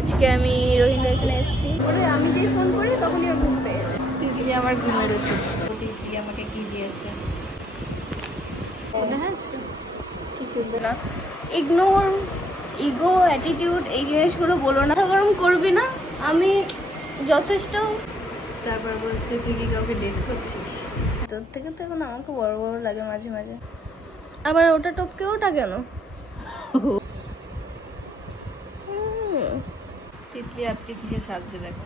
আজকে আমি রোহিণীর এখানে এসেছি পরে আমি যে ফোন করি তখনই ওর ঘুম পেয়ে যায়। তিতলি আমার ঘুমের ওষুধ। তিতলি আমাকে কি দিয়েছে দেখাচ্ছ কি সুন্দর না। ইগনোর ইগো অ্যাটিটিউড এই জিনিসগুলো বলো না, গরম করবি না, আমি যথেষ্ট। তারপর বলছে তুই কি কাউকে ডেট করছিস? তোর থেকে তো এখন আমাকে বড় বড় লাগে মাঝে মাঝে। আবার ওটা টপকে ওটা কেন? তিতলি আজকে কিসে সাজছে দেখো।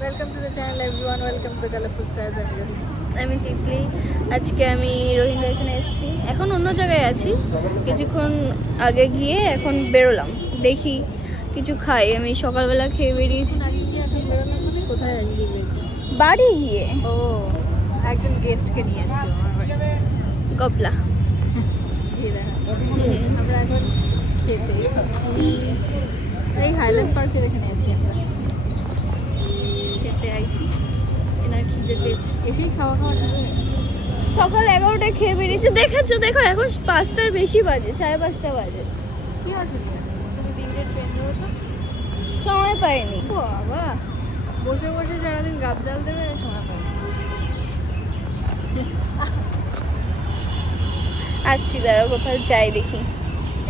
Welcome to the channel everyone, welcome to the colourful styles and videos. আমি তিতলি, আজকে আমি রোহিণীর এখানে এসেছি। এখন অন্য জায়গায় আছি, কিছুক্ষণ আগে গিয়ে এখন বেরোলাম, দেখি কিছু খাই। আমি সকালবেলা খেয়ে বেরিয়েছি। কোথায় আজকে গিয়েছি? বাড়ি গিয়ে ও একজন গেস্টকে নিয়ে এসেছি আমার বাড়ি। গপলা আমরা এখন খেতে এসেছি এই হাইল্যান্ড পার্কের এখানে আছি। আমরা খেতে আইছি, এনার খিদে পেয়েছি, এসেই খাওয়া শুরু হয়ে গেছে। সকাল 11টায় খেয়ে বেরিয়েছি, দেখেছো? দেখো এখন 5টার বেশি বাজে, 5:30 বাজে। কি অসুবিধা? তুমি 3টে ট্রেন ধরেছো, সময় পাইনি। বাবা বসে বসে সারাদিন গাব জাল দেবে, সময় পাবে। আসছি, দাঁড়া কোথাও যাই দেখি।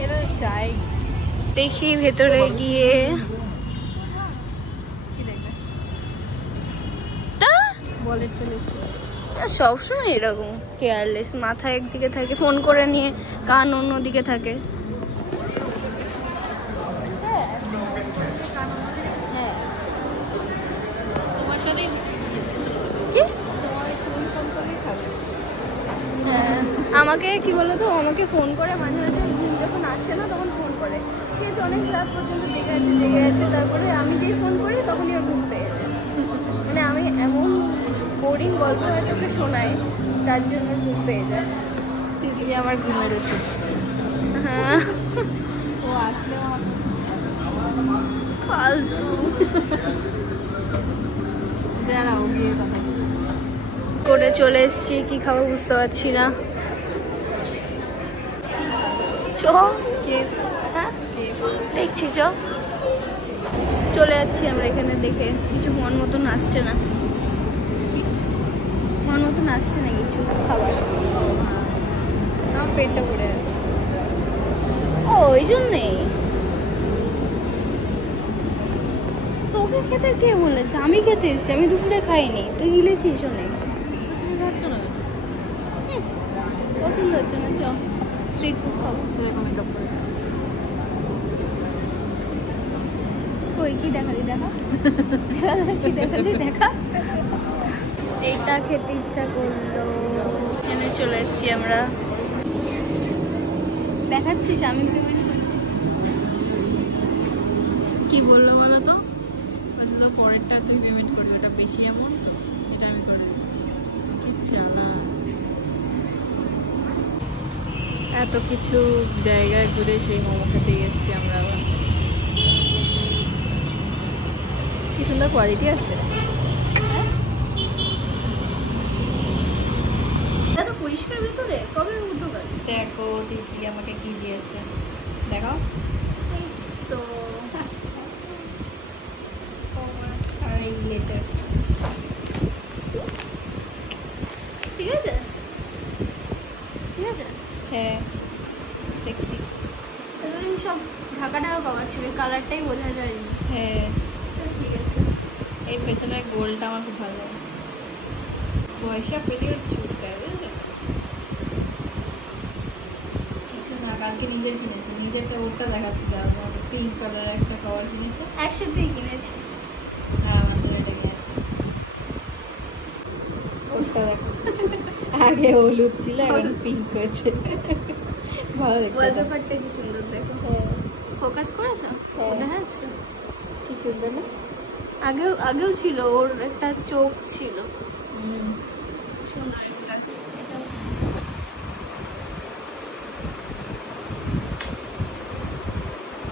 এটা চাই, দেখি ভেতরে গিয়ে কি দেখবে? ওয়ালেট ফেলেছি। সবসময় এরকম কেয়ারলেস, মাথা একদিকে থাকে, ফোন করে নিয়ে কান অন্যদিকে থাকে। তোমার সাথেই কি? তুমি ফোন করলেই থাকবে। হ্যাঁ, আমাকে কি বলতো, আমাকে ফোন করে মাঝে মাঝে ঘুম যখন আসে না তখন ফোন করে, ঠিক আছে অনেক রাত পর্যন্ত জেগে আছে, তারপরে আমি যেই ফোন করি তখনই ওর ঘুম পেয়ে যায়। মানে আমি এমন বোরিং গল্প হয়তো ওকে শোনাই, তার জন্য ঘুম পেয়ে যায়। তিতলি আমার ঘুমের ওষুধ। হ্যাঁ, ও আসলেও ফালতু। দাঁড়াও গিয়ে কথা করে চলে এসেছি, কি খাবো বুঝতে পারছি না। চ হ্যাঁ দেখছি, চলে যাচ্ছি আমরা এখানে। দেখে কিছু মন মতন আসছে না, মন মতন আসছে না কিছু খাবার। আমার পেটটা ভরে আছে। ও ওই জন্যেই তোকে খেতে কে বলেছে? আমি খেতে এসেছি, আমি দুপুরে খাইনি, তুই গিলেছিস অনেক। তুমি খাচ্ছ না? পছন্দ হচ্ছে না, চ স্ট্রিট ফুড খাবো। মেকআপ করেছি। কই কি দেখালি? দেখা কি দেখালি? দেখা। এইটা খেতে ইচ্ছা করলো, এখানে চলে এসেছি আমরা। দেখাচ্ছিস? আমি পেমেন্ট করছি। কি বললো বলো তো? বললো পরেরটা তুই পেমেন্ট করবি, ওটা বেশি অ্যামাউন্ট তো, এটা আমি করে দিচ্ছি। আচ্ছা না, এত কিছু জায়গায় ঘুরে সেই মোমো খেতে এসেছি আমরা। আবার কি সুন্দর কোয়ালিটি আছে। এত পরিষ্কার ভিতরে কবে উঠোবার? দেখো দিদি আমাকে কি দিয়েছে, দেখো। এই তো আর এই লেটার। ঠিক আছে, ঠিক আছে। হ্যাঁ সেক্সি। সব ঢাকা কভার ছিল, কালারটাই বোঝা যায়নি। হ্যাঁ ঠিক আছে। এই পেছনের গোলটা আমার খুব ভালো লাগে। পয়সা পেলে ওর ছুটটায়, বুঝলে? কিছু না, কালকে নিজের কিনেছি, নিজেরটা ওরটা দেখাচ্ছি। পিঙ্ক কালারের একটা কভার কিনেছে, একসাথেই কিনেছি। আর আমার জন্য এটা কিনেছি। ওরটা দেখো, আগে হলুদ ছিল এখন পিঙ্ক হয়েছে। ভালো দেখতে। ওয়ালপেপারটা কি সুন্দর দেখো। ফোকাস করেছো? হ্যাঁ। দেখা যাচ্ছে কি সুন্দর না? আগেও ছিল, ওর একটা চোখ ছিল সুন্দর একটা।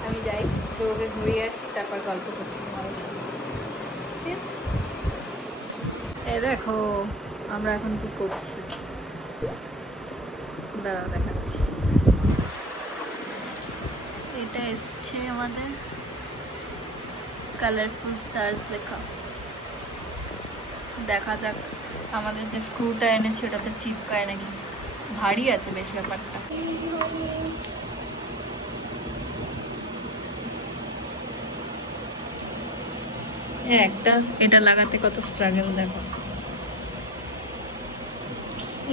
আমি যাই তো ওকে ঘুরিয়ে আসি, তারপর গল্প করছি মানুষ। ঠিক আছে, এ দেখো আমরা এখন কি করছি, দাঁড়াও দেখাচ্ছি। এটা এসছে আমাদের কালারফুল স্টার্স লেখা। দেখা যাক আমাদের যে স্ক্রুটা এনেছি ওটাতে চিপকায় নাকি, ভারী আছে বেশ ব্যাপারটা। একটা এটা লাগাতে কত স্ট্রাগল দেখো,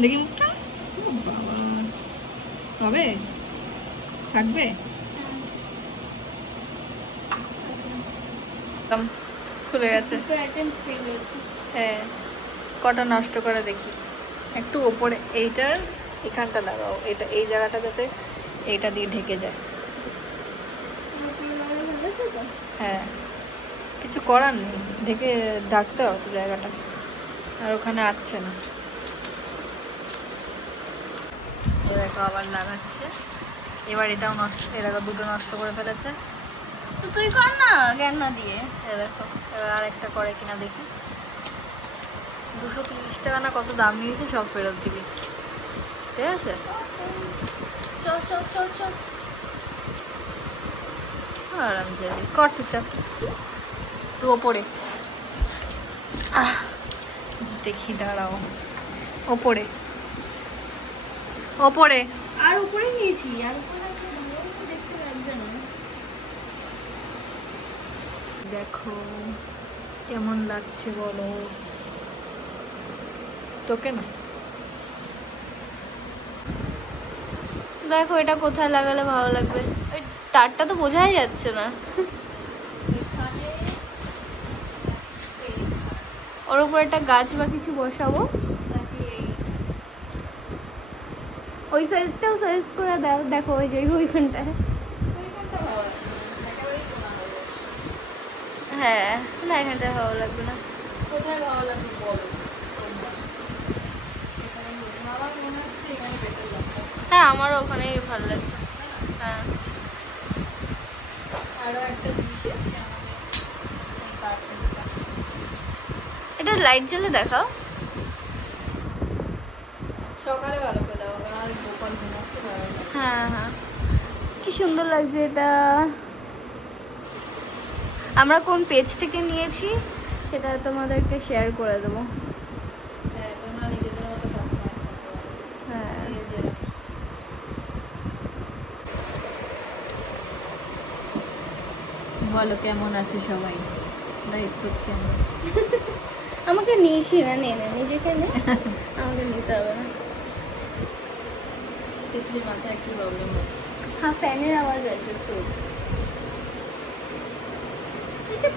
দেখি মুখটা। বাবা, হবে? থাকবে? খুলে গেছে। হ্যাঁ, কটা নষ্ট করে দেখি। একটু ওপরে এইটার এখানটা লাগাও, এটা এই জায়গাটা যাতে এইটা দিয়ে ঢেকে যায়। হ্যাঁ, কিছু করার নেই, ঢেকে ঢাকতে হবে তো জায়গাটা, আর ওখানে আসছে না। দেখো আবার লাগাচ্ছে, এবার এটাও নষ্ট, এ দেখো দুটো নষ্ট করে ফেলেছে। তো তুই কর না, জ্ঞান না দিয়ে। এ দেখো এবার আর একটা করে কিনা দেখি। 230 টাকা না কত দাম নিয়েছে, সব ফেরত দিবি, ঠিক আছে? চল চল চল চল। আরাম যাবি, কর চুপচাপ। একটু ওপরে দেখি, দাঁড়াও। ওপরে ওপরে আর উপরে নিয়েছি, আর উপরে দেখতে লাগবে না। দেখো কেমন লাগছে বলো তোকে না? দেখো এটা কোথায় লাগালে ভালো লাগবে, ওই তারটা তো বোঝাই যাচ্ছে না। ওর উপর একটা গাছ বা কিছু বসাবো, ওই সাইজটাও সাজেস্ট করে দাও। দেখো ওই যে ওইখানটায়, হ্যাঁ না এখানটায় ভালো লাগবে না। কোথায় ভালো লাগবে বলো? আমার মনে হচ্ছে এখানে বেটার লাগবে। হ্যাঁ আমারও ওখানেই ভালো লাগছে। হ্যাঁ আরো একটা জিনিস আছে আমাদের, এটা লাইট জ্বলে দেখাও। সকালে ভালো করে দাও, কারণ গোপাল ঘুমাচ্ছে ভালো লাগে। হ্যাঁ হ্যাঁ, কি সুন্দর লাগছে এটা। আমরা কোন পেজ থেকে নিয়েছি সেটা তোমাদেরকে শেয়ার করে দেবো। হ্যাঁ, তোমরা নিজেদের মতো কাস্টমাইজ করতে পারো। হ্যাঁ বলো কেমন আছে সবাই? লাইভ করছি আমরা। আমাকে নিয়েছি না, নে নে নিজেকে নে, আমাকে নিতে হবে না। তিতলির মাথায় একটু প্রবলেম হচ্ছে। হ্যাঁ ফ্যানের আওয়াজ আছে একটু। এটা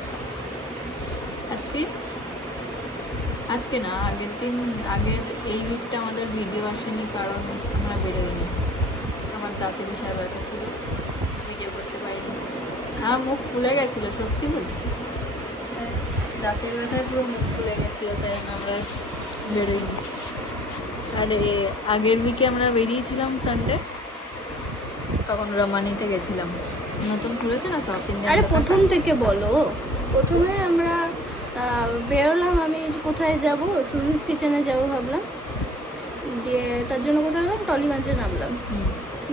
আজকে না, আগের দিন, আগের এই উইকটা আমাদের ভিডিও আসেনি কারণ আমরা বেরোইনি। আমার দাঁতে বিশাল ব্যথা ছিল, ভিডিও করতে পারিনি। আমার মুখ ফুলে গেছিলো, সত্যি বলছি, দাঁতের ব্যথায় পুরো মুখ ফুলে গেছিলো, তাই জন্য আমরা বেরোইনি। আর আগের উইকে আমরা বেরিয়েছিলাম সানডে, তখন রমানিতে গেছিলাম, নতুন খুলেছে না সাউথ ইন্ডিয়ান। আরে প্রথম থেকে বলো। প্রথমে আমরা বেরোলাম, আমি কোথায় যাব, সুজিস কিচেনে যাব ভাবলাম, দিয়ে তার জন্য কোথায় গেলাম, টলিগঞ্জে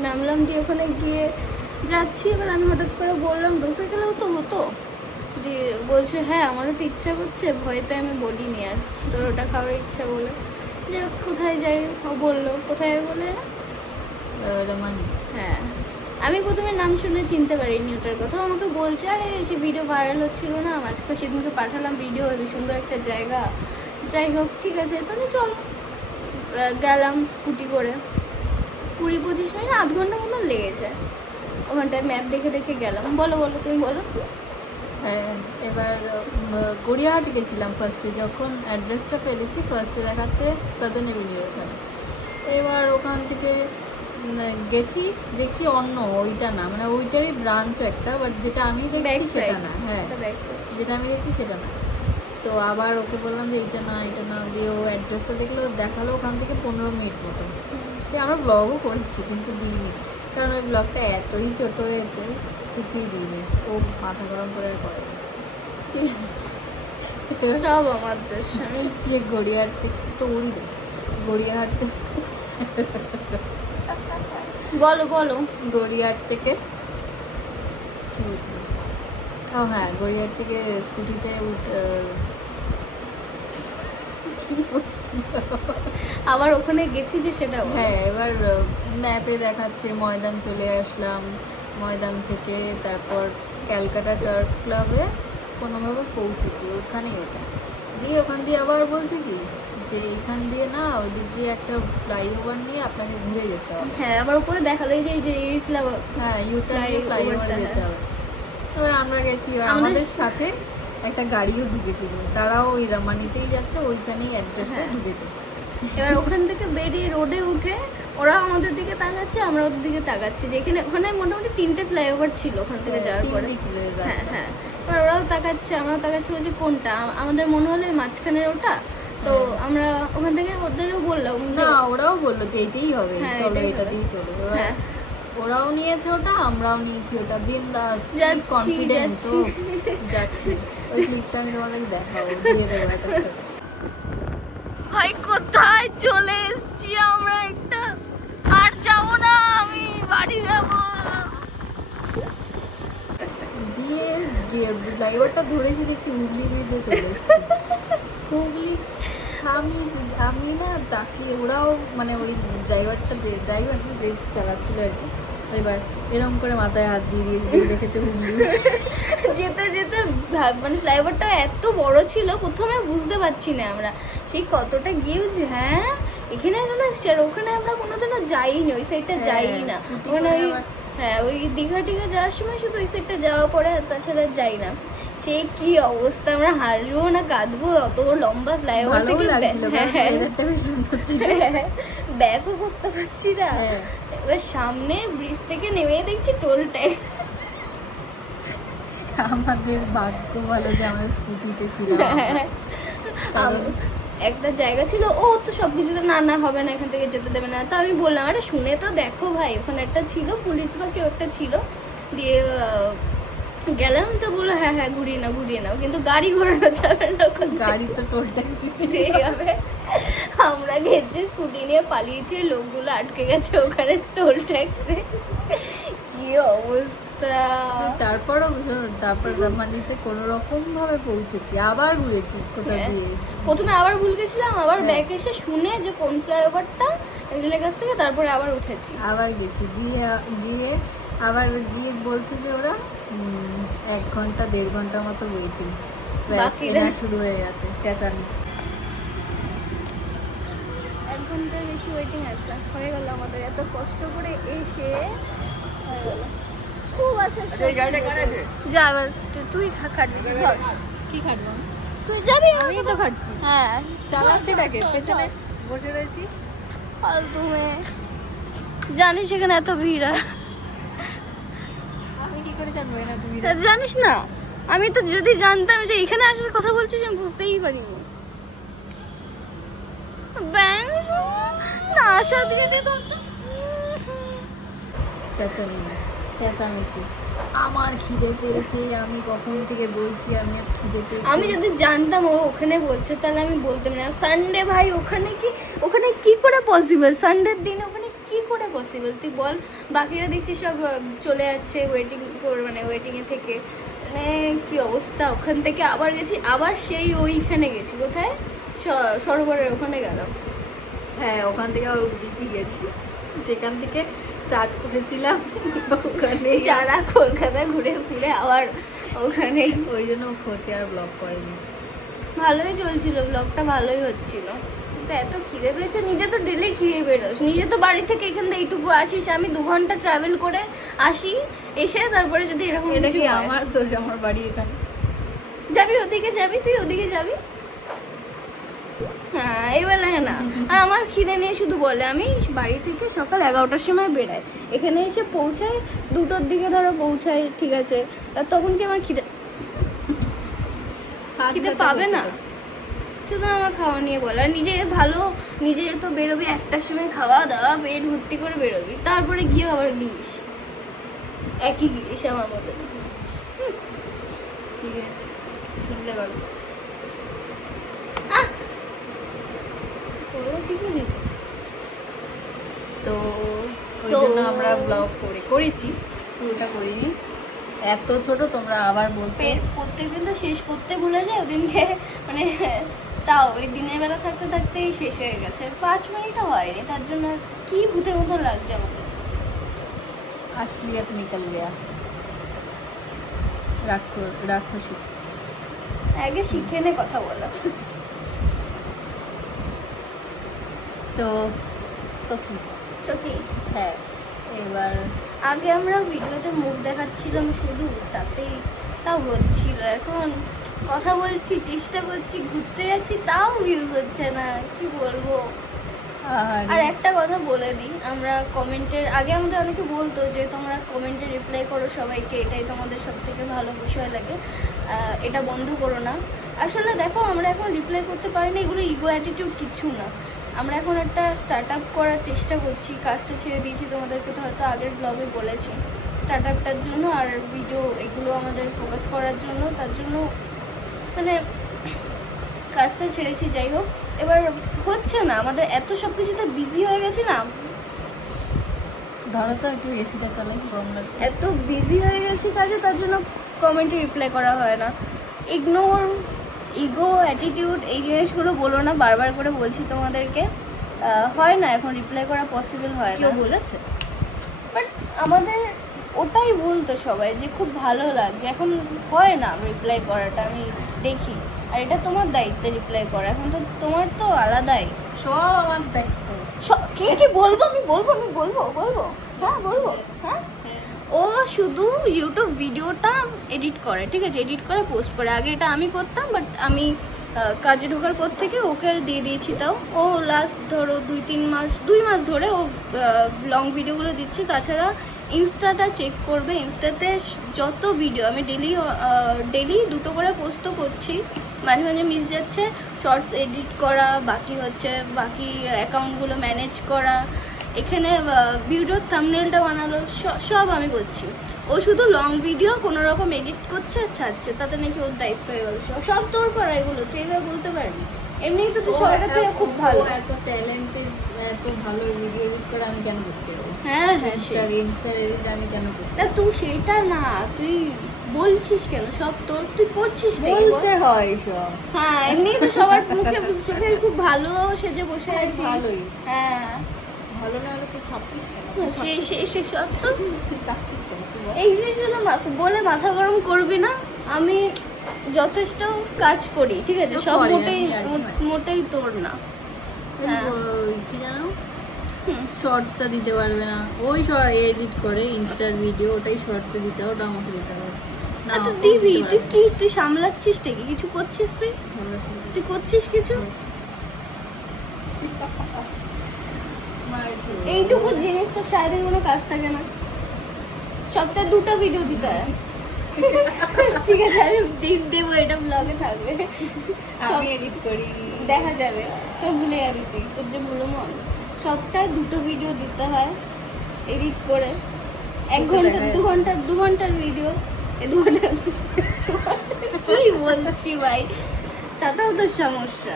নামলাম দিয়ে ওখানে গিয়ে যাচ্ছি। এবার আমি হঠাৎ করে বললাম ডোসা গেলেও তো হতো, দিয়ে বলছে হ্যাঁ আমারও তো ইচ্ছা করছে, ভয়তে আমি বলিনি আর, তোর ওটা খাওয়ার ইচ্ছা বলে। যে কোথায় যাই, ও বললো কোথায় বলে রমানি। হ্যাঁ আমি প্রথমে নাম শুনে চিনতে পারিনি ওটার কথা, আমাকে বলছে আরে সে ভিডিও ভাইরাল হচ্ছিল না, আজকে সেদিনকে পাঠালাম ভিডিও, হেবি সুন্দর একটা জায়গা। যাই হোক ঠিক আছে তাহলে চলো, গেলাম স্কুটি করে। 20-25 মিনিট, আধ ঘন্টা মতন লেগেছে ওখানটায়, ম্যাপ দেখে দেখে গেলাম। বলো বলো তুমি বলো। হ্যাঁ, এবার গড়িয়াহাট গেছিলাম ফার্স্টে, যখন অ্যাড্রেসটা পেলেছি ফার্স্টে দেখাচ্ছে সাদার্ন এভিনিউ ওখানে। এবার ওখান থেকে গেছি, দেখছি অন্য, ওইটা না, মানে ওইটারই ব্রাঞ্চ একটা, বাট যেটা আমি দেখছি সেটা না। হ্যাঁ যেটা আমি দেখছি সেটা না। তো আবার ওকে বললাম যে এইটা না এটা না, দিয়ে ও অ্যাড্রেসটা দেখলো, দেখালো ওখান থেকে 15 মিনিট মতো। আমরা ব্লগও করেছি কিন্তু দিইনি, কারণ ওই ব্লগটা এতই ছোট হয়েছে, কিছুই দিইনি। ও মাথা গরম করে আর করে, ঠিক আছে? সব আমার দোষ। আমি যে গড়িয়াহাট থেকে তো উড়ি দেয়, গড়িয়াহাট বলো বলো। গড়িয়াহাট থেকে কি বলছিলাম? ও হ্যাঁ, গড়িয়ার থেকে স্কুটিতে আবার ওখানে গেছি যে সেটা বলো। হ্যাঁ, এবার ম্যাপে দেখাচ্ছে ময়দান, চলে আসলাম ময়দান থেকে, তারপর ক্যালকাটা টার্ফ ক্লাবে কোনোভাবে পৌঁছেছি, ওখানেই ওটা দিয়ে ওখান দিয়ে আবার বলছে কি যে এখান দিয়ে না ওই দিক দিয়ে একটা ফ্লাইওভার নিয়ে আপনাকে ঘুরে যেতে হবে। হ্যাঁ, আবার উপরে দেখালো এই যে এই ফ্লাইওভার, হ্যাঁ, ইউটার্ন দিয়ে ফ্লাইওভারে যেতে হবে। এবার আমরা গেছি, এবার আমাদের সাথে একটা গাড়িও ঢুকেছিল, তারাও ওই রামানিতেই যাচ্ছে, ওইখানেই অ্যাড্রেসে ঢুকেছে। এবার ওখান থেকে বেরিয়ে রোডে উঠে ওরা আমাদের দিকে তাকাচ্ছে, আমরা ওদের দিকে তাকাচ্ছি, যেখানে ওখানে মোটামুটি 3টে ফ্লাইওভার ছিল ওখান থেকে যাওয়ার পরে। হ্যাঁ হ্যাঁ, এবার ওরাও তাকাচ্ছে, আমরাও তাকাচ্ছি, বলছে কোনটা, আমাদের মনে হলো মাঝখানের ওটা। তো আমরা ওখান থেকে ওদেরও বললাম, না ওরাও বললো যে এটাই হবে, চলো এটাতেই চলো। হ্যাঁ, ওরাও নিয়েছে ওটা, আমরাও নিয়েছি ওটা, বিন্দাস কনফিডেন্স যাচ্ছি। ওই ক্লিপটা আমি তোমাদেরকে দেখাবো, দিয়ে দেবো একটা ছবি। ভাই কোথায় চলে এসেছি আমরা, একটা আর যাবো না, আমি বাড়ি যাব। দিয়ে ড্রাইভারটা ধরেছি, দেখছি হুগলি ব্রিজে চলে এসেছি। হুগলি আমি না তাকিয়ে, ওরাও মানে ওই ড্রাইভার যে চালাচ্ছিল আর কি, এবার এরকম করে মাথায় হাত দিয়ে দেখেছে হুগলি। যেতে যেতে মানে ফ্লাইওভারটা এত বড় ছিল, প্রথমে বুঝতে পারছি না আমরা, সেই কতটা গিয়েছি, হ্যাঁ এখানে চলে এসছি, আর ওখানে আমরা কোনোদিনও যাইনি, ওই সাইডটা যাই না। ওখানে ওই হ্যাঁ ওই দীঘা টিঘা যাওয়ার সময় শুধু ওই সাইডটা যাওয়া পরে, তাছাড়া যাই না। সেই কি অবস্থা, আমরা হাসবো না কাঁদবো, অত লম্বা ফ্লাইওভার থেকে ব্যাকও করতে পারছি না। এবার সামনে ব্রিজ থেকে নেমে দেখছি টোল ট্যাক্স। আমাদের ভাগ্য ভালো যে আমাদের স্কুটিতে ছিল, একটা জায়গা ছিল, ও তো সবকিছুতে না না হবে না, এখান থেকে যেতে দেবে না। তো আমি বললাম আরে শুনে তো দেখো ভাই, ওখানে একটা ছিল পুলিশ বা কেউ একটা ছিল, দিয়ে গেলাম, তো বললো হ্যাঁ হ্যাঁ ঘুরিয়ে নাও, কিন্তু গাড়ি ঘোরানো যাবে না, গাড়ি তো টোল ট্যাক্সিতে হবে। আমরা গেছি স্কুটি নিয়ে পালিয়েছি, লোকগুলো আটকে গেছে ওখানে টোল ট্যাক্সে, কি অবস্থা। তারপর রামানিতে কোনো রকম ভাবে পৌঁছেছি, আবার ঘুরেছি কোথা দিয়ে, প্রথমে আবার ভুল গেছিলাম, আবার ব্যাক এসে শুনে যে কোন ফ্লাইওভারটা একজনের কাছ থেকে, তারপরে আবার উঠেছি, আবার গেছি, গিয়ে আবার গিয়ে বলছে যে ওরা 1 ঘন্টা 1.5 ঘন্টার মতো ওয়েটিং, বাকিটা শুরু হয়ে গেছে চেঁচানি। 1 ঘন্টার বেশি ওয়েটিং আছে, হয়ে গেল আমাদের এত কষ্ট করে এসে, হয়ে গেল খুব আশা। যা এবার তুই খাটবি, ধর কি খাটবো, তুই যাবি, আমি তো খাটছি। হ্যাঁ চালাচ্ছে ডাকে, পেছনে বসে রয়েছি, ফালতু মেয়ে, জানিস এখানে এত ভিড়, আমি কি করে জানবো না তুমি জানিস না, আমি তো যদি জানতাম যে এখানে আসার কথা বলছিস, আমি বুঝতেই পারিনি। না আশা দিয়ে তো চেঁচামেচি, আমার খিদে পেয়েছে, আমি কখন থেকে বলছি আমি আর খিদে পেয়েছি। আমি যদি জানতাম ও ওখানে বলছে, তাহলে আমি বলতাম না। সানডে ভাই, ওখানে কি করে পসিবল, সানডের দিন ওখানে কি করে পসিবল তুই বল। বাকিরা দেখছি সব চলে যাচ্ছে ওয়েটিং এ থেকে, কি অবস্থা। ওখান থেকে আবার গেছি, আবার সেই ওইখানে গেছি, কোথায় সরোবরের ওখানে গেলাম। হ্যাঁ, ওখান থেকে আবার উদীপি গেছি, যেখান থেকে স্টার্ট করেছিলাম ওখানে, সারা কলকাতা ঘুরে ফিরে আবার ওখানে, ওই জন্য খোঁজে আর ব্লগ করেনি। ভালোই চলছিল ব্লগটা, ভালোই হচ্ছিল, কিন্তু এত খিদে পেয়েছে। নিজে তো ডেলি খেয়ে বেরোস, নিজে তো বাড়ি থেকে এখান থেকে এইটুকু আসিস, আমি 2 ঘন্টা ট্রাভেল করে আসি, এসে তারপরে যদি এরকম কিছু হয়। আমার তো আমার বাড়ি এখানে, যাবি ওদিকে, তুই ওদিকে যাবি, হ্যাঁ এবার না। আর আমার খিদে নিয়ে শুধু বলে, আমি বাড়ি থেকে সকাল 11টার সময় বেরাই, এখানে এসে পৌঁছাই 2টোর দিকে ধরো পৌঁছাই, ঠিক আছে, আর তখন কি আমার খিদে পাবে না, শুধু আমার খাওয়া নিয়ে বলে। আর নিজে তো বেরোবি 1টার সময়, খাওয়া দাওয়া পেট ভর্তি করে বেরোবি, তারপরে গিয়ে আবার গিলিস, একই গিলিস আমার মতো। ঠিক আছে, শুনলে গেল তো ওই জন্য আমরা ব্লগ করেছি, পুরোটা করিনি, এত ছোট তোমরা আবার বলতে প্রত্যেকদিন তো শেষ করতে ভুলে যায়, ওদিনকে মানে তাও ওই দিনের বেলা থাকতে থাকতেই শেষ হয়ে গেছে, 5 মিনিটও হয়নি, তার জন্য কি ভূতের মতো লাগছে আমাকে। असलियत निकल गया। রাক্ষসী আগে শিখে নে কথা বলা। তো তো কি তো কি হ্যাঁ এবার আগে আমরা ভিডিওতে মুখ দেখাচ্ছিলাম শুধু, তাতেই তাও হচ্ছিল, এখন কথা বলছি, চেষ্টা করছি, ঘুরতে যাচ্ছি, তাও ভিউজ হচ্ছে না, কি বলবো। আর একটা কথা বলে দিই, আমরা কমেন্টের আগে আমাদের অনেকে বলতো যে তোমরা কমেন্টে রিপ্লাই করো সবাইকে, এটাই তোমাদের সব থেকে ভালো বিষয় লাগে, এটা বন্ধ করো না। আসলে দেখো আমরা এখন রিপ্লাই করতে পারি না, এগুলো ইগো অ্যাটিটিউড কিছু না। আমরা এখন একটা স্টার্ট আপ করার চেষ্টা করছি, কাজটা ছেড়ে দিয়েছি, তোমাদেরকে তো হয়তো আগের ব্লগে বলেছি, স্টার্ট আপটার জন্য আর ভিডিও এগুলো আমাদের ফোকাস করার জন্য, তার জন্য মানে কাজটা ছেড়েছি। যাই হোক, এবার হচ্ছে না, আমাদের এত সব কিছুতে বিজি হয়ে গেছি না, ধরো তো একটু এসিটা চালাই, গরম লাগছে। এত বিজি হয়ে গেছি কাজে, তার জন্য কমেন্টে রিপ্লাই করা হয় না। ইগনোর, ইগো, অ্যাটিটিউড, এই জিনিসগুলো বলো না, বারবার করে বলছি তোমাদেরকে, হয় না এখন রিপ্লাই করা পসিবল হয় না। কেউ বলেছে? বাট আমাদের ওটাই বলতো সবাই যে খুব ভালো লাগে, এখন হয় না রিপ্লাই করাটা, আমি দেখি। আর এটা তোমার দায়িত্বে রিপ্লাই করা, এখন তো তোমার তো আলাদাই সব আমার দায়িত্ব। কি কি বলবো, আমি বলবো হ্যাঁ বলবো হ্যাঁ। ও শুধু ইউটিউব ভিডিওটা এডিট করে, ঠিক আছে, এডিট করে পোস্ট করে। আগে এটা আমি করতাম, বাট আমি কাজে ঢোকার পর থেকে ওকে দিয়ে দিয়েছি। তাও ও লাস্ট ধরো 2 মাস ধরে ও লং ভিডিওগুলো দিচ্ছে। তাছাড়া ইনস্টাটা চেক করবে, ইনস্টাতে যত ভিডিও আমি ডেলি 2টো করে পোস্টও করছি, মাঝে মাঝে মিস যাচ্ছে। শর্টস এডিট করা, বাকি অ্যাকাউন্টগুলো ম্যানেজ করা, এখানে ভিডিওর থাম্বনেলটা বানালো, সব আমি করছি। ও শুধু লং ভিডিও কোনো রকম এডিট করছে আর ছাড়ছে, তাতে নাকি ওর দায়িত্ব হয়ে গেল। সব তোর করা এগুলো, তুই এবার বলতে পারবি। এমনিই তো তুই সবার কাছে খুব ভালো, এত ট্যালেন্টেড, এত ভালো ভিডিও এডিট করে আমি কেন করতে পারবো? হ্যাঁ ইনস্টার এডিট আমি কেন করতে? তা তুই সেটা না, তুই বলছিস কেন? সব তোর, তুই করছিস বলতে হয় সব। হ্যাঁ, এমনি তো সবার মুখে চোখে খুব ভালো সেজে বসে আছিস। ভালোই, হ্যাঁ ভালো না হলে তুই থাকতিস কেন? সে সব তো তুই থাকতিস কেন? এই জিনিসগুলো বলে মাথা গরম করবি না। আমি যথেষ্ট কাজ করি, ঠিক আছে, সব মোটেই তোর না। কি জানো, শর্টসটা দিতে পারবে না, ওই এডিট করে ইনস্টার ভিডিও, ওটাই শর্টসে দিতে হবে, ওটা আমাকে দিতে হবে না। তো দিবি, তুই সামলাচ্ছিস ঠিকই, কিছু করছিস, তুই করছিস কিছু? এইটুকু জিনিস তো সারাদিন কোনো কাজ থাকে না, সপ্তাহে 2টা ভিডিও দিতে হয়। ঠিক আছে, আমি দেবো, এটা ব্লগে থাকবে, আমি এডিট করি, দেখা যাবে। তোর ভুলে যাবি তুই, তোর যে ভুলো মন। সপ্তাহে 2টো ভিডিও দিতে হয় এডিট করে, 1 ঘন্টা 2 ঘন্টার ভিডিও। 2 ঘন্টা কি বলছি ভাই, তাতেও তো সমস্যা,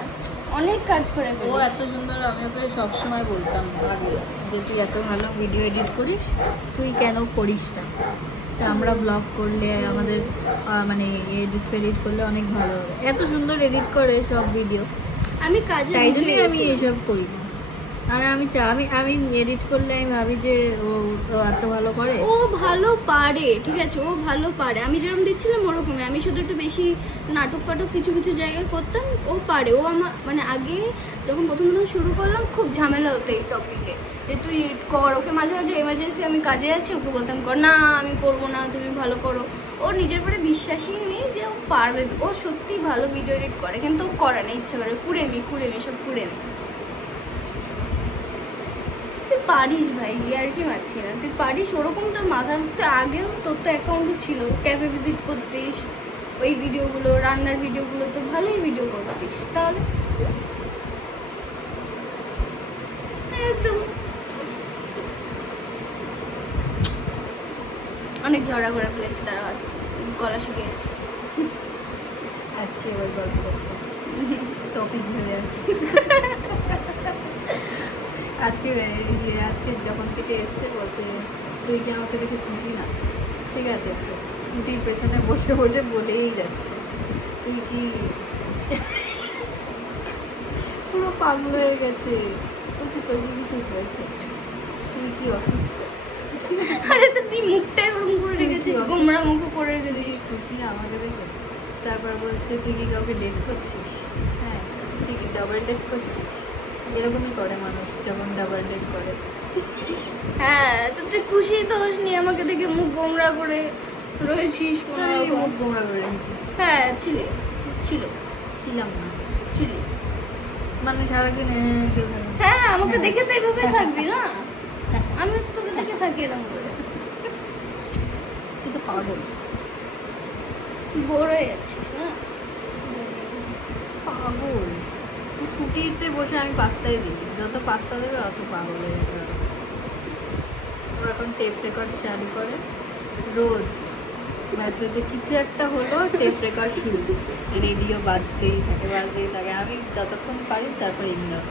অনেক কাজ করে। ও এত সুন্দর, আমি ওকে সবসময় বলতাম আগে যে তুই এত ভালো ভিডিও এডিট করিস, তুই কেন করিস না? তা আমরা ব্লগ করলে আমাদের মানে এডিট করলে অনেক ভালো হবে। এত সুন্দর এডিট করে সব ভিডিও, আমি কাজে, তাই জন্যই আমি এইসব করি না। আর আমি এডিট করলে আমি ভাবি যে ও এত ভালো করে, ও ভালো পারে, ঠিক আছে, ও ভালো পারে। আমি যেরকম দিচ্ছিলাম ওরকমই, আমি শুধু একটু বেশি নাটক ফাটক কিছু জায়গায় করতাম, ও পারে। ও আমার মানে আগে যখন প্রথম শুরু করলাম খুব ঝামেলা হতো এই টপিকে, যে তুই কর। ওকে মাঝে মাঝে এমার্জেন্সি আমি কাজে আছি, ওকে বলতাম কর, না আমি করবো না, তুমি ভালো করো। ওর নিজের পরে বিশ্বাসই নেই যে ও পারবে। ও সত্যি ভালো ভিডিও এডিট করে, কিন্তু ও করে না, ইচ্ছে করে, কুড়েমি সব কুড়েমি। তুই পারিস ভাই, আর কি মারছি না, তুই পারিস, ওরকম তোর মাথার মধ্যে আগেও তোর তো অ্যাকাউন্টও ছিল, ক্যাফে ভিজিট করতিস, ওই ভিডিওগুলো, রান্নার ভিডিওগুলো তো ভালোই ভিডিও করতিস। তাহলে অনেক ঝগড়া করে ফেলেছি, তারা আসছে, গলা শুকিয়ে গেছে। আসছি এবার গল্প করতে, টপিক ধরে আসি। আজকে যখন থেকে এসছে বলছে তুই কি আমাকে দেখে খুশি না? ঠিক আছে, স্কুটির পেছনে বসে বসে বলেই যাচ্ছে, তুই কি পুরো পাগল হয়ে গেছে। বলছি তোর কি কিছু হয়েছে, তুই কি অসুস্থ? আরে তো তুই মুখটা এরকম করে রেখেছিস, গোমরা মুখ করে রেখেছিস। খুশি না আমাকে দেখে? তারপর বলছে তুই কি কাউকে ডেট করছিস? হ্যাঁ। তুই কি ডাবল ডেট করছিস? এরকমই করে মানুষ যখন ডাবল ডেট করে। হ্যাঁ, তো তুই খুশি তো হসনি আমাকে দেখে মুখ গোমরা করে রয়েছিস কোনো আমি রকম? মুখ গোমড়া করে রেখেছি? হ্যাঁ ছিল ছিলাম না। ছিলি। মানে সারাদিন হ্যাঁ, আমাকে দেখে তো এইভাবে থাকবি না? আমি তো তোকে দেখে থাকি এরকম করে। তুই তো পাগল। বোর হয়ে যাচ্ছিস না? পাগল। তুই স্কুটিতে বসে আমি পাত্তাই দিই, যত পাত্তা দেবে অত পাগল হয়ে যাবে। ও এখন টেপ রেকর্ড চালু করে রোজ, মেসেজে কিছু একটা হলো টেপ রেকর্ড শুরু, রেডিও বাজতেই থাকে। আমি যতক্ষণ পারি তারপর ইগনোর,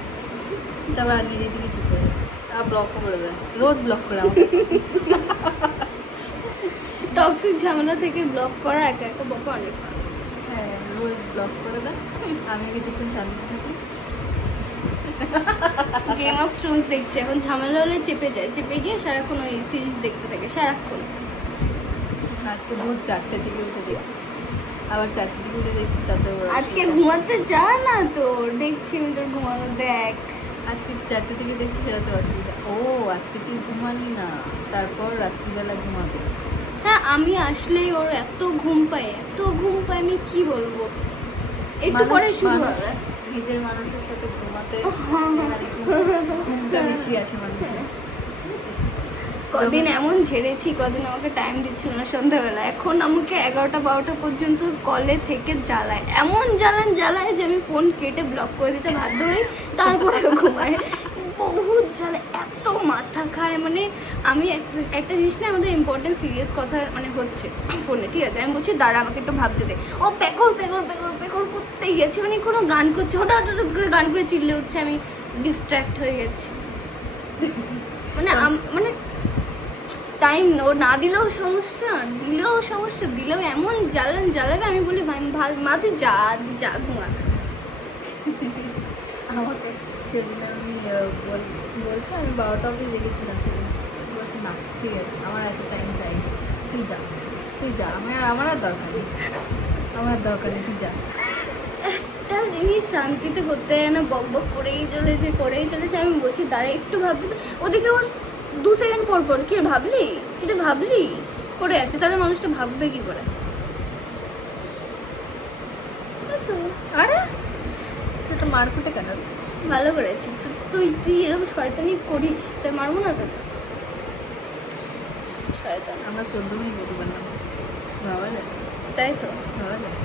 তারপর আর নিজে থেকে চুপ করে আর ব্লক করে দেয়, রোজ ব্লক করে আমাকে। টক্সিক ঝামেলা থেকে ব্লক করা একা একা বকা অনেক। হ্যাঁ, রোজ ব্লক করে দেয়, আমি কিছুক্ষণ শান্তিতে থাকি। গেম অফ থ্রোনস দেখছে এখন, ঝামেলা হলে চেপে যায়, চেপে গিয়ে সারাক্ষণ ওই সিরিজ দেখতে থাকে সারাক্ষণ। আজকে ভোর 4টে থেকে উঠে দেখছি, আবার 4টে থেকে উঠে দেখছি, তাতে আজকে ঘুমাতে যা না তোর, দেখছি আমি তোর ঘুমানো দেখ। আজকে 4টে থেকে দেখছি, সেটা তো অসুবিধা। ও আজকে তুই ঘুমালি না, তারপর রাত্রিবেলা ঘুমাবে। হ্যাঁ, আমি আসলেই ওর এত ঘুম পায়, আমি কি বলবো, একটু পরে শুরু হবে। নিজের মানুষের সাথে ঘুমাতে ঘুমটা বেশি আসে মানুষের। কদিন এমন ঝেড়েছি, কদিন আমাকে টাইম দিচ্ছিল না সন্ধ্যাবেলা, এখন আমাকে 11টা-12টা পর্যন্ত কলে থেকে জ্বালায়, এমন জ্বালায় যে আমি ফোন কেটে ব্লক করে দিতে বাধ্য হই, তারপরে ঘুমায়। বহুত জ্বালায়, এত মাথা খায়। মানে আমি একটা জিনিস না, আমাদের ইম্পর্টেন্ট সিরিয়াস কথা মানে হচ্ছে ফোনে, ঠিক আছে, আমি বলছি দাঁড়া আমাকে একটু ভাবতে দে, ও পেকর করতেই গেছে, মানে কোনো গান করছে, হঠাৎ করে গান করে চিল্লে উঠছে, আমি ডিস্ট্র্যাক্ট হয়ে গেছি। মানে টাইম ও না দিলেও সমস্যা, দিলেও এমন জ্বালাবে, আমি বলি মা তুই যা ঘুমা। আমাকে সেদিন আমি বলছি আমি 12টা অবধি জেগেছিলাম সেদিন, বলছি না ঠিক আছে আমার এত টাইম চাই, তুই যা আমার আর দরকার নেই, তুই যা। একটা জিনিস শান্তিতে করতে যায় না, বক করেই চলেছে। আমি বলছি দাঁড়া একটু ভাববি তো, ওদিকে ও 2 সেকেন্ড পর কি ভাবলি করে আছে, তাহলে মানুষটা ভাববে কি করে? আরে তুই তো মারকুটে কেন? ভালো করেছি, তুই এরকম শয়তানি করিস, তাই মারবো না তো। শয়তান আমরা 14 মিনিট বলতে পারলাম, ভাবা যায়? তাই তো। ভাবা যায়?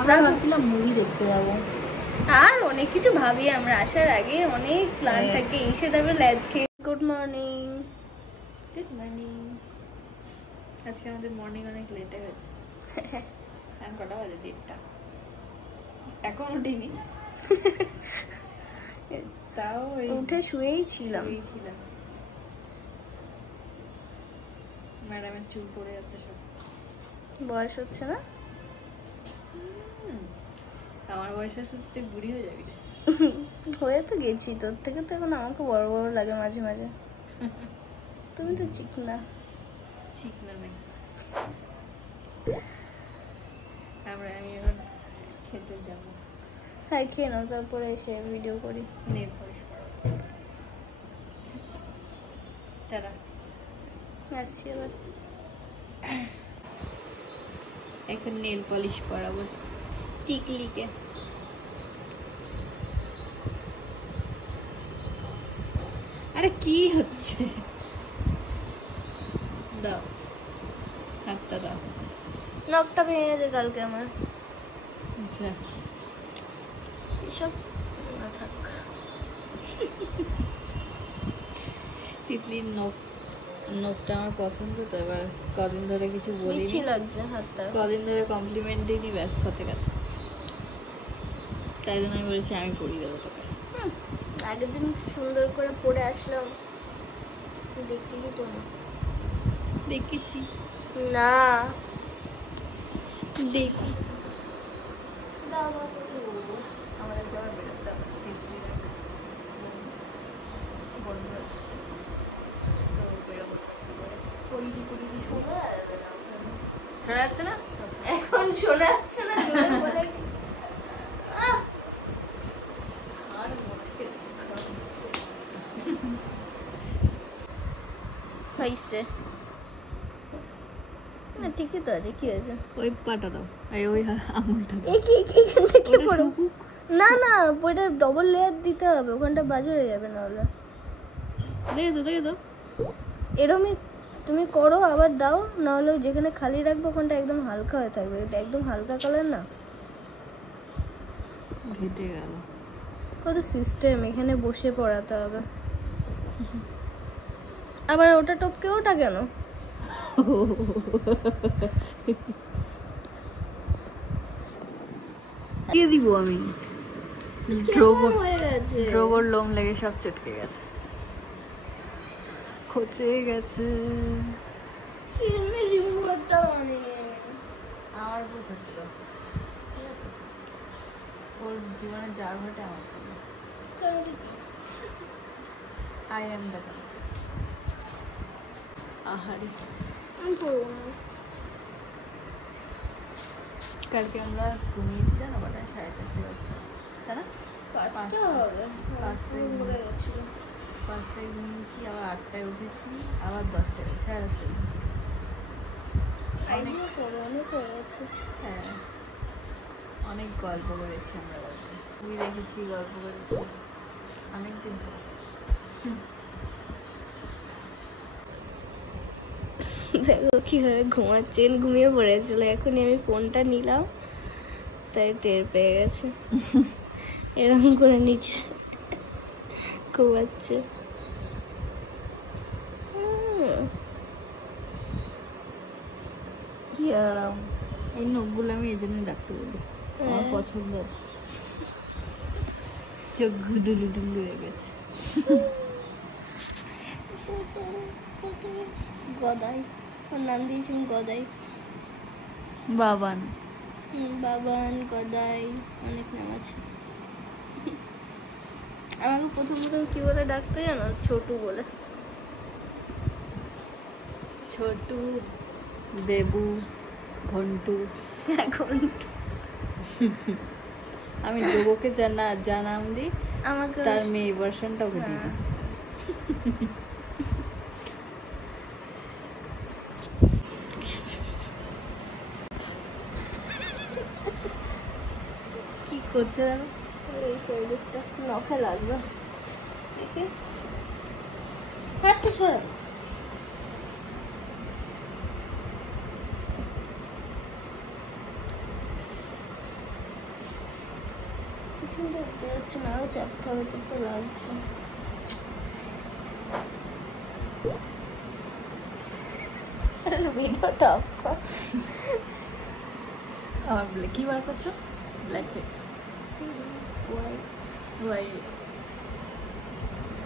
আমরা ভাবছিলাম মুভি দেখতে যাবো, আর অনেক কিছু ভাবি আমরা, আসার আগে অনেক প্ল্যান থাকে, এসে তারপরে ল্যাদ খেয়ে। Good morning. আজকে আমাদের মর্নিং অনেক লেটে হয়েছে। এখন কটা বাজে? 1:30। এখন উঠিনি, তাও উঠে শুয়েই ছিলাম। ম্যাডামের চুল পড়ে যাচ্ছে সব। বয়স হচ্ছে না? আমার বয়স আসতে বুড়ি হয়ে যাবি। হয়ে তো গেছি, তোর থেকে তো এখন আমাকে বড় লাগে মাঝে মাঝে। তুমি তো চিকনা নেই। আমি এখন খেতে যাবো। হ্যাঁ খেয়ে নাও, তারপরে এসে ভিডিও করি। Nail polish tata. আসছি এবার। এখন নেল পলিশ পরাবো টিকলিকে। আরে কি হচ্ছে? দাও হাতটা দাও। নখটা ভেঙে গেছে কালকে আমার। আচ্ছা এসব না থাক। তিতলির নখটা আমার পছন্দ তো, এবার কদিন ধরে কিছু বলিনি, লাগছে হাতটা, কদিন ধরে কমপ্লিমেন্ট দিইনি, ব্যাস হচ্ছে গেছে। তাই জন্য আমি বলেছি আমি পরিয়ে দেবো তোকে। আগের দিন সুন্দর করে পরে আসলাম, দেখতে তো না দেখেছি না দেখি আমাদের ঘর বেরোতে হবে বন্ধু আছে তো বেরোবো পরিধি পরিধি শোনো আর শোনা যাচ্ছে না এখন শোনা যাচ্ছে না জোরে বলে কি আর মুখে হইছে না ঠিকই তো আছে কি হয়েছে ওই পাটা দাও ওই আঙুলটা দাও এই কি এখানটা কি ওটা করো শুকুক। না না ওইটা ডবল লেয়ার দিতে হবে ওখানটা বাজে হয়ে যাবে না হলে দেখেছো এরমই তুমি করো আবার দাও না হলে যেখানে খালি রাখবে ওখানটা একদম হালকা হয়ে থাকবে এটা একদম হালকা কালার না ঘেটে গেল কত সিস্টেম এখানে বসে পড়াতে হবে আবার ওটা টপকে ওটা কেন দিয়ে দিব আমি ড্রোগর হয়ে গেছে ড্রোগর লোম লেগে সব চটকে গেছে খচে গেছে কিনে রিমুভ করতে মানে আমার উপর খচল ঠিক আছে ওর জীবনে যা ঘটে আমার ছিল আই এম দ্য আহারি আমি পড়বো না কালকে আমরা ঘুমিয়েছি জানো কটা 4:30 বাজে তাই না পাঁচটা হবে পাঁচটায় ভুলে গেছিল 5টায় ঘুমিয়েছি আবার 8টায় উঠেছি আবার 10টায় 10:30টায় উঠেছি আইডিয়া করে অনেক হয়ে গেছে হ্যাঁ অনেক গল্প করেছি আমরা মুভি দেখেছি গল্প করেছি অনেকদিন ধরে। দেখো কিভাবে ঘুমাচ্ছেন ঘুমিয়ে পড়েছিল এখনই আমি ফোনটা নিলাম তাই টের পেয়ে গেছে এরকম করে নিচে ঘুমাচ্ছে কি আরাম এই নখগুলো আমি এই জন্য রাখতে বলি আমার হ্যাঁ। পছন্দ আছে চোখ গুডুলু ডুলু হয়ে গেছে গদাই ওর নাম দিয়েছি আমি গদাই বাবান বাবান গদাই অনেক নাম আছে আমাকে প্রথমত কি বলে ডাকতে জানো ছোটু বলে ছোটু দেবু ঘন্টু এখন আমি যোগকে যা নাম দিই আমাকে তার মেয়ে ভার্সনটা ওকে দিয়ে দিই কি করছে দেখো এই সাইডেরটা নখে লাগবে দেখে হাতটা সরা বেরোচ্ছে না আরো চাপতে হবে তো লাগছে ভিডিওটা অফ কর আমার কি বার করছো blackheads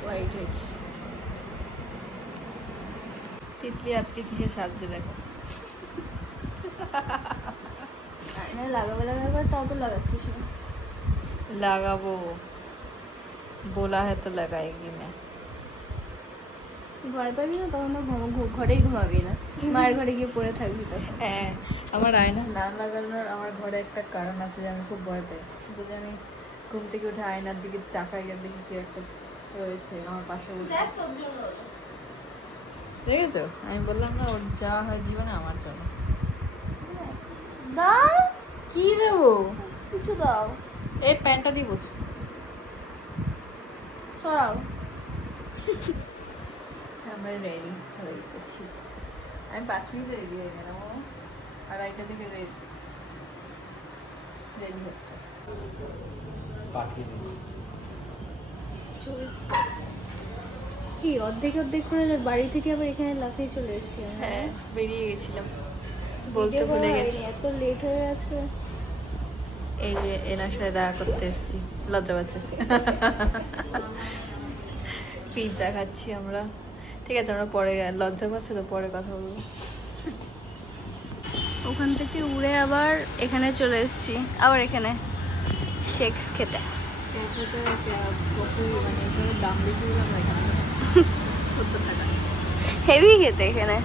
whiteheads Titli আজকে কিসের সাহায্যে দেখো লাগাবে লাগাবে তাও তো লাগাচ্ছিস না लगाबो बोला है तो लगाएगी मैं ভয় পাবি না তখন তো ঘরেই ঘুমাবি না মায়ের ঘরে গিয়ে পড়ে থাকবি তো হ্যাঁ আমার আয়না না লাগানোর আমার ঘরে একটা কারণ আছে যে আমি খুব ভয় পাই যদি আমি ঘুম থেকে উঠে আয়নার দিকে তাকাই আর দেখি কি একটা রয়েছে আমার পাশে উঠে দেখ তোর জন্য দেখেছো আমি বললাম না ওর যা হয় জীবনে আমার জন্য দাও কি দেবো কিছু দাও এর প্যান্টটা দিয়ে বোঝো সরাও আমরা রেডি হয়ে গেছি আমি 5 মিনিটে রেডি হয়ে গেলাম আর 1টা থেকে রেডি হচ্ছে কি অর্ধেক অর্ধেক করে বাড়ি থেকে আবার এখানে লাফিয়ে চলে এসেছি হ্যাঁ বেরিয়ে গেছিলাম বলতে ভুলে গেছি এত লেট হয়ে গেছে এই যে এনার সাথে দেখা করতে এসেছি লজ্জা পাচ্ছে পিৎজা খাচ্ছি আমরা ঠিক আছে, আমরা পরে, লজ্জা পাচ্ছে তো, পরে কথা বলবো। ওখান থেকে উড়ে আবার এখানে চলে এসেছি, আবার এখানে শেকস খেতে। মানে দাম বেশি, 70 টাকা। হেভি খেতে এখানে।